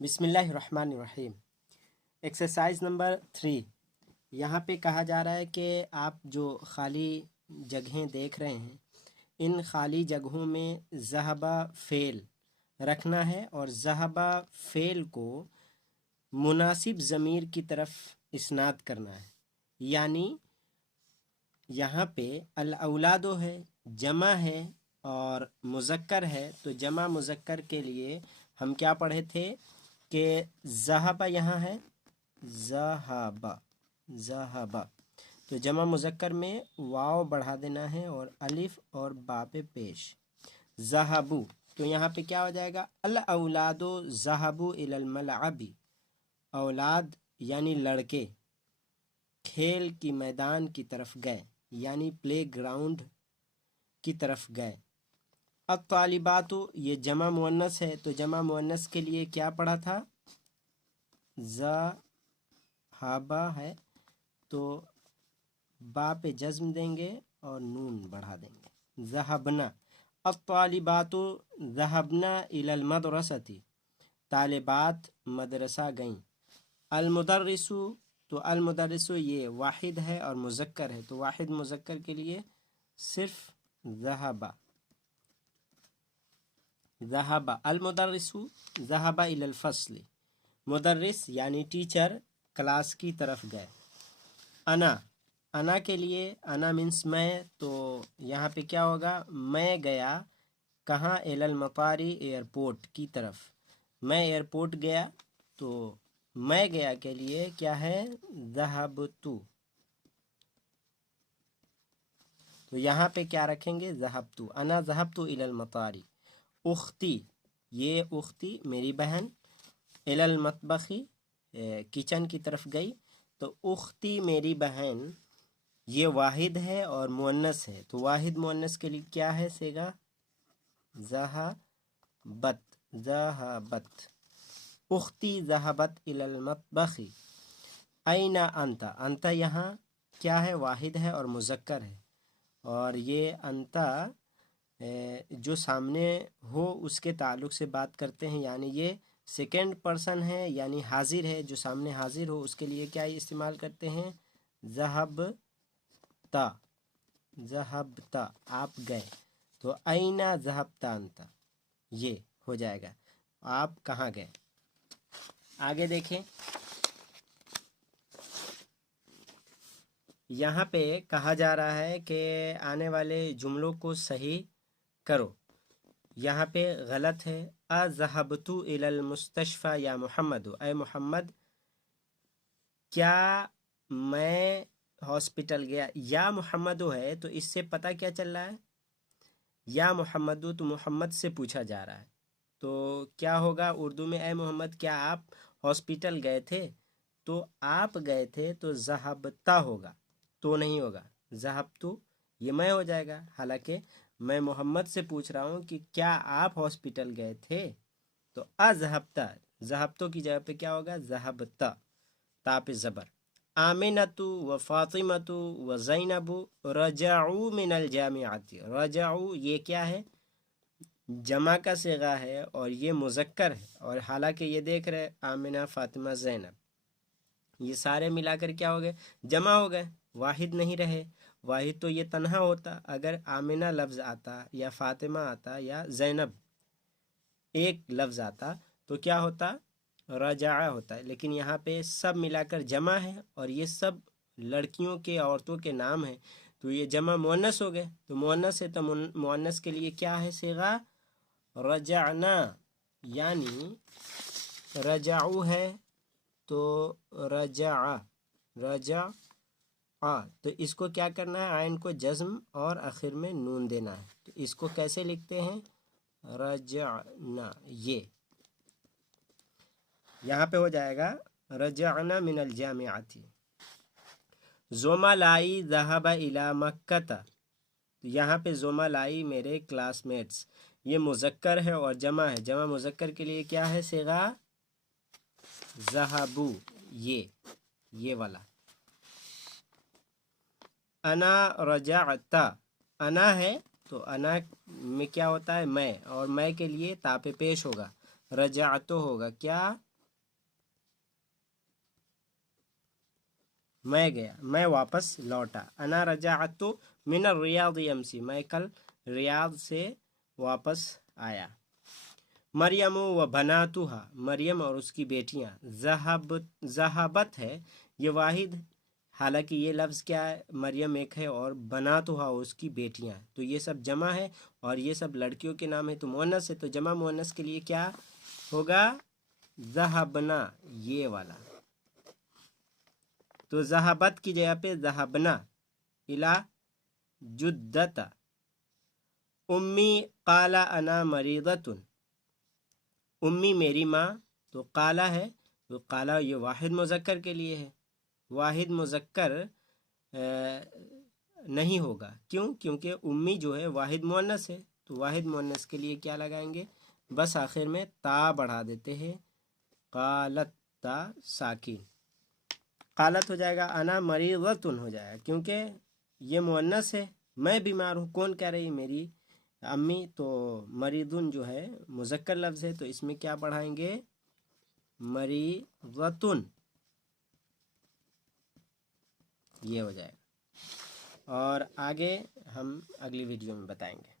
बिस्मिल्लाहिर्रहमानिर्रहीम। Exercise number 3। यहाँ पे कहा जा रहा है कि आप जो खाली जगहें देख रहे हैं, इन खाली जगहों में ज़हबा फ़ेल रखना है और ज़हबा फ़ेल को मुनासिब ज़मीर की तरफ इस्नाद करना है। यानी यहाँ पे अल औलादो है, जमा है और मुज़क्कर है, तो जमा मुज़क्कर के लिए हम क्या पढ़े थे कि ज़हबा यहाँ है, ज़हबा ज़हबा, तो जमा मुज़क्कर में वाव बढ़ा देना है और अलिफ और बा पे पेश ज़हबू, तो यहाँ पे क्या हो जाएगा, अल औलादो ज़हबू इलल मलअबी, औलाद यानी लड़के खेल की मैदान की तरफ गए, यानी प्ले ग्राउंड की तरफ गए। अब तालिबातु ये जमा मुअन्नस है, तो जमा मुअन्नस के लिए क्या पढ़ा था, ज़हाबा है तो बा पे जज्म देंगे और नून बढ़ा देंगे, ज़हबना। अब तालिबातु ज़हबना इलल मदरसती, तालिबात मदरसा गईं। अल मुदर्रिसु, तो अल मुदर्रिसु ये वाहिद है और मुज़क्कर है, तो वाहिद मुज़क्कर के लिए सिर्फ ज़हबा ज़हबा। अल मुदर्रिसु ज़हबा इलल फ़स्ल, मुदर्रिस यानी टीचर क्लास की तरफ गए। अना, अना के लिए अना मीन्स मैं, तो यहाँ पे क्या होगा, मैं गया कहाँ, इलल मतारी एयरपोर्ट की तरफ, मैं एयरपोर्ट गया, तो मैं गया के लिए क्या है, ज़हबतु, तो यहाँ पे क्या रखेंगे, ज़हबतु, अना ज़हबतु इलल मतारी। उख्ती, ये उख्ती मेरी बहन, इलल मतबखी किचन की तरफ गई, तो उख्ती मेरी बहन ये वाहिद है और मुअन्नस है, तो वाहिद मुअन्नस के लिए क्या है सेगा, ज़हबत ज़हबत। उख्ती ज़हबत इलल मतबखी। ऐना अंता, अंता यहाँ क्या है, वाहिद है और मुज़क्कर है, और ये अंता जो सामने हो उसके ताल्लुक़ से बात करते हैं, यानी ये सेकंड पर्सन है, यानी हाजिर है, जो सामने हाजिर हो उसके लिए क्या इस्तेमाल करते हैं, ज़हबता ज़हबता, आप गए, तो ऐना ज़हबता अंता, ये हो जाएगा आप कहाँ गए। आगे देखें, यहाँ पे कहा जा रहा है कि आने वाले जुमलों को सही करो। यहाँ पे गलत है, अज़हबतु इलल मुस्तशफ़ा या मुहम्मद, ऐ मुहम्मद क्या मैं हॉस्पिटल गया, या मुहम्मद है, तो इससे पता क्या चल रहा है, या मुहम्मद, तो मुहम्मद से पूछा जा रहा है, तो क्या होगा उर्दू में, ऐ मोहम्मद क्या आप हॉस्पिटल गए थे, तो आप गए थे तो ज़हबता होगा, तो नहीं होगा, ज़हबतु ये मैं हो जाएगा, हालांकि मैं मोहम्मद से पूछ रहा हूँ कि क्या आप हॉस्पिटल गए थे, तो अज़हबता, ज़हबतों की जगह पे क्या होगा, ज़हबता, ता पे ज़बर। आमिनतु व फ़ातिमतु व ज़ैनबु रजाऊ मिनल जामिअति, रजाऊ ये क्या है, जमा का सिगा है और ये मुज़क्कर है, और हालांकि ये देख रहे आमिना फ़ातिमा ज़ैनब, ये सारे मिलाकर क्या हो गए, जमा हो गए, वाहिद नहीं रहे। वाहिद तो ये तन्हा होता, अगर आमिना लफ्ज़ आता या फ़ातिमा आता या ज़ैनब एक लफ्ज़ आता तो क्या होता, रजा होता है, लेकिन यहाँ पे सब मिलाकर जमा है और ये सब लड़कियों के औरतों के नाम हैं, तो ये जमा मुअन्नस हो गए, तो मुअन्नस है तो मुअन्नस के लिए क्या है सिगा, रजाना, यानी रजाऊ है तो रजा तो इसको क्या करना है, आइन को जज्म और आखिर में नून देना है, तो इसको कैसे लिखते हैं, रजाना, ये यहाँ पे हो जाएगा रजाना मिनल जामिअति। ज़ुमलाई ज़हबा इला मक्कता, तो यहाँ पे ज़ुमलाई मेरे क्लासमेट्स, ये मुज़क्कर है और जमा है, जमा मुज़क्कर के लिए क्या है सिगा, ज़हबू, ये वाला। अना रजाता, अना है तो अना में क्या होता है, मैं, और मैं के लिए ता पे पेश होगा, रजातो होगा क्या, मैं गया, मैं वापस लौटा। अना रजाअतु मिन रियाद यमसी, मैं कल रियाद से वापस आया। मरियम व बनातुहा, मरियम और उसकी बेटियां। ज़हाबत है ये वाहिद, हालांकि ये लफ्ज़ क्या है, मरियम एक है और बनातुहा उसकी बेटियां, तो ये सब जमा है और ये सब लड़कियों के नाम है, तो मुअन्नस है, तो जमा मुअन्नस के लिए क्या होगा, ज़हाबना, ये वाला। तो ज़हाबत की जगह पे ज़हाबना इला जुद्दता। उम्मी काला अना मरीदतुन, उम्मी मेरी माँ, तो काला है, तो काला ये वाहिद मुज़क्कर के लिए है, वाहिद मुज़क्कर नहीं होगा, क्यों, क्योंकि उम्मी जो है वाहिद मुअन्नस है, तो वाहिद मुअन्नस के लिए क्या लगाएंगे, बस आखिर में ता बढ़ा देते हैं, कालत ता साकिन, कालत हो जाएगा, अना मरीज़तुन हो जाएगा, क्योंकि ये मुअन्नस है, मैं बीमार हूँ, कौन कह रही, मेरी अम्मी, तो मरीदुन जो है मुज़क्कर लफ्ज़ है, तो इसमें क्या बढ़ाएंगे, मरीज़तुन, ये हो जाएगा। और आगे हम अगली वीडियो में बताएंगे।